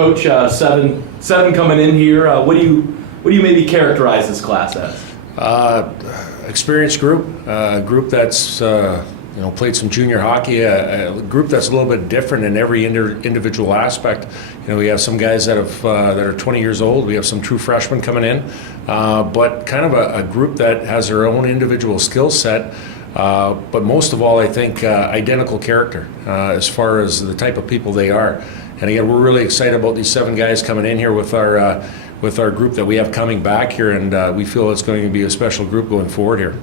Coach, seven coming in here. What do you maybe characterize this class as? Experienced group, a group that's played some junior hockey, a group that's a little bit different in every individual aspect. We have some guys that are 20 years old. We have some true freshmen coming in, but kind of a group that has their own individual skill set. But most of all, I think identical character as far as the type of people they are. And again, we're really excited about these 7 guys coming in here with our group that we have coming back here, and we feel it's going to be a special group going forward here.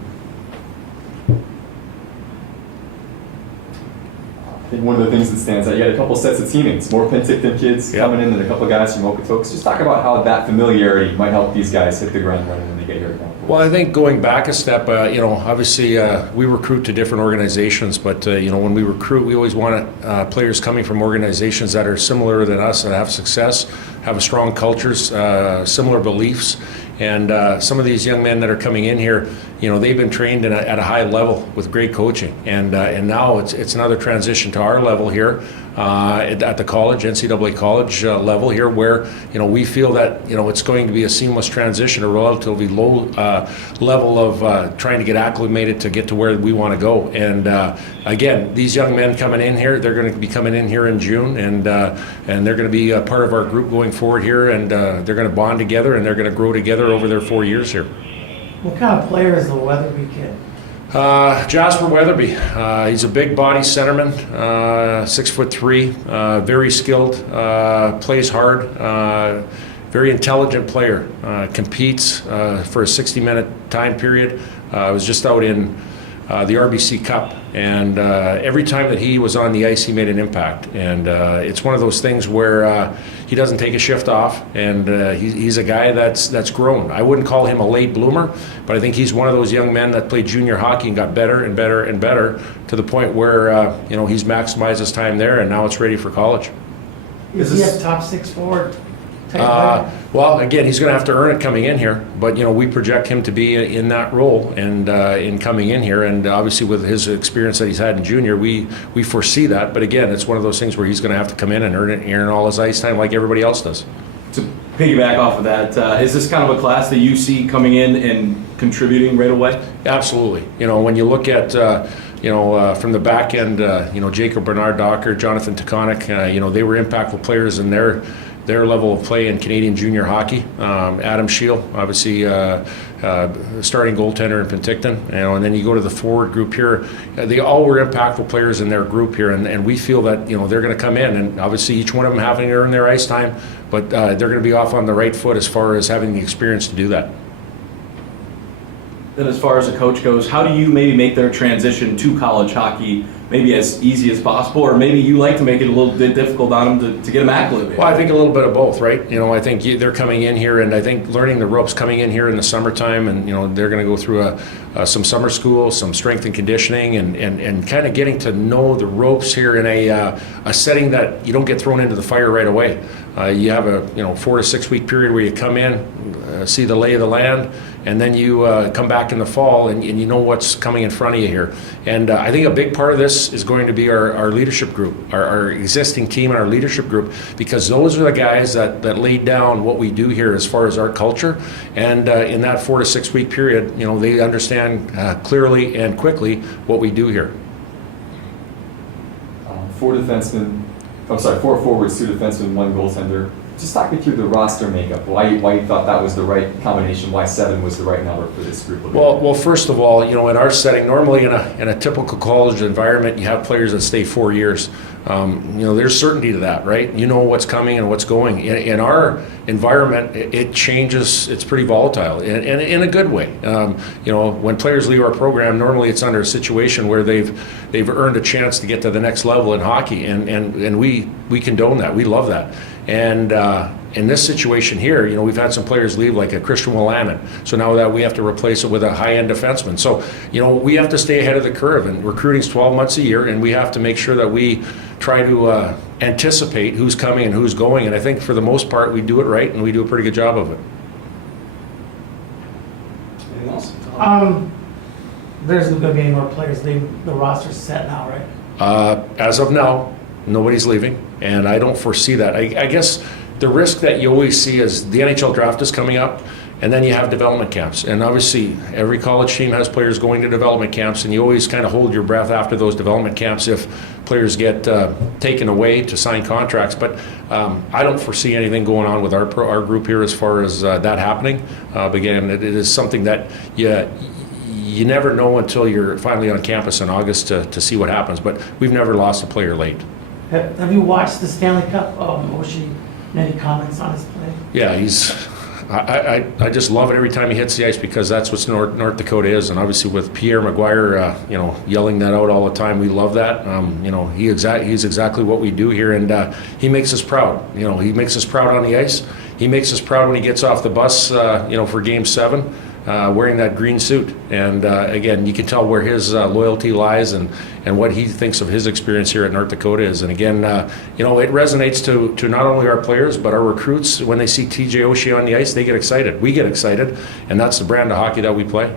I think one of the things that stands out, you had a couple sets of teammates, more Penticton kids coming in than a couple of guys from Okotoks. Just talk about how that familiarity might help these guys hit the ground running when they get here. Well, I think going back a step, obviously we recruit to different organizations, but when we recruit, we always want players coming from organizations that are similar than us, that have success, have strong cultures, similar beliefs. And some of these young men that are coming in here, they've been trained at a high level with great coaching, and now it's another transition to our level here at the college, NCAA college level here, where we feel that it's going to be a seamless transition, a relatively low level of trying to get acclimated to get to where we want to go. And again, these young men coming in here, they're going to be coming in here in June, and they're going to be a part of our group going forward here, and they're going to bond together, and they're going to grow together over their 4 years here. What kind of player is the Weatherby kid? Jasper Weatherby. He's a big body centerman, 6'3", very skilled, plays hard, very intelligent player, competes for a 60-minute time period. Was just out in the RBC Cup, and every time that he was on the ice, he made an impact. And it's one of those things where he doesn't take a shift off, and he's a guy that's grown. I wouldn't call him a late bloomer, but I think he's one of those young men that played junior hockey and got better and better and better to the point where he's maximized his time there, and now it's ready for college. Is he a top 6 forward? Well, again, he's going to have to earn it coming in here, but we project him to be in that role and in coming in here, and obviously with his experience that he's had in junior, we foresee that. But again, it's one of those things where he's going to have to come in and earn all his ice time like everybody else does. To piggyback off of that, is this kind of a class that you see coming in and contributing right away? Absolutely. When you look at from the back end, Jacob Bernard Docker, Jonathan Taconic, they were impactful players in their level of play in Canadian junior hockey. Adam Scheel, obviously starting goaltender in Penticton, and then you go to the forward group here. They all were impactful players in their group here, and we feel that they're going to come in, and obviously each one of them having to earn their ice time, but they're going to be off on the right foot as far as having the experience to do that. Then as far as a coach goes, how do you maybe make their transition to college hockey maybe as easy as possible, or maybe you like to make it a little bit difficult on them to get them acclimated? Well, I think a little bit of both, right? I think they're coming in here, and I think learning the ropes coming in here in the summertime, and they're going to go through some summer school, some strength and conditioning, and kind of getting to know the ropes here in a setting that you don't get thrown into the fire right away. You have a 4 to 6 week period where you come in, see the lay of the land, and then you come back in the fall, and you know what's coming in front of you here. And I think a big part of this is going to be our leadership group, our existing team and our leadership group, because those are the guys that laid down what we do here as far as our culture. And in that 4 to 6 week period, they understand clearly and quickly what we do here. 4 forwards, 2 defensemen, 1 goaltender. Just talk me through the roster makeup. Why you thought that was the right combination? Why 7 was the right number for this group? Well, first of all, in our setting, normally in a typical college environment, you have players that stay 4 years. There's certainty to that, right? You know what's coming and what's going. In our environment, it changes. It's pretty volatile, and in a good way. When players leave our program, normally it's under a situation where they've earned a chance to get to the next level in hockey, and we condone that. We love that. And in this situation here, we've had some players leave, like a Christian Willanen. So now that we have to replace it with a high-end defenseman. So, we have to stay ahead of the curve. And recruiting's 12 months a year, and we have to make sure that we try to anticipate who's coming and who's going. And I think for the most part, we do it right, and we do a pretty good job of it. Anything else? There's going to be any more players leaving. The roster's set now, right? As of now, nobody's leaving, and I don't foresee that. I guess, the risk that you always see is the NHL draft is coming up, and then you have development camps. And obviously, every college team has players going to development camps, and you always kind of hold your breath after those development camps if players get taken away to sign contracts. But I don't foresee anything going on with our group here as far as that happening. Again, it is something that you never know until you're finally on campus in August to see what happens. But we've never lost a player late. Have you watched the Stanley Cup? Oshie, any comments on his play? Yeah, I just love it every time he hits the ice because that's what North Dakota is, and obviously with Pierre Maguire, yelling that out all the time, we love that. He's exactly what we do here, and he makes us proud. He makes us proud on the ice. He makes us proud when he gets off the bus, for Game 7, wearing that green suit. And again, you can tell where his loyalty lies and what he thinks of his experience here at North Dakota is. And again, it resonates to not only our players, but our recruits. When they see TJ Oshie on the ice, they get excited. We get excited, and that's the brand of hockey that we play.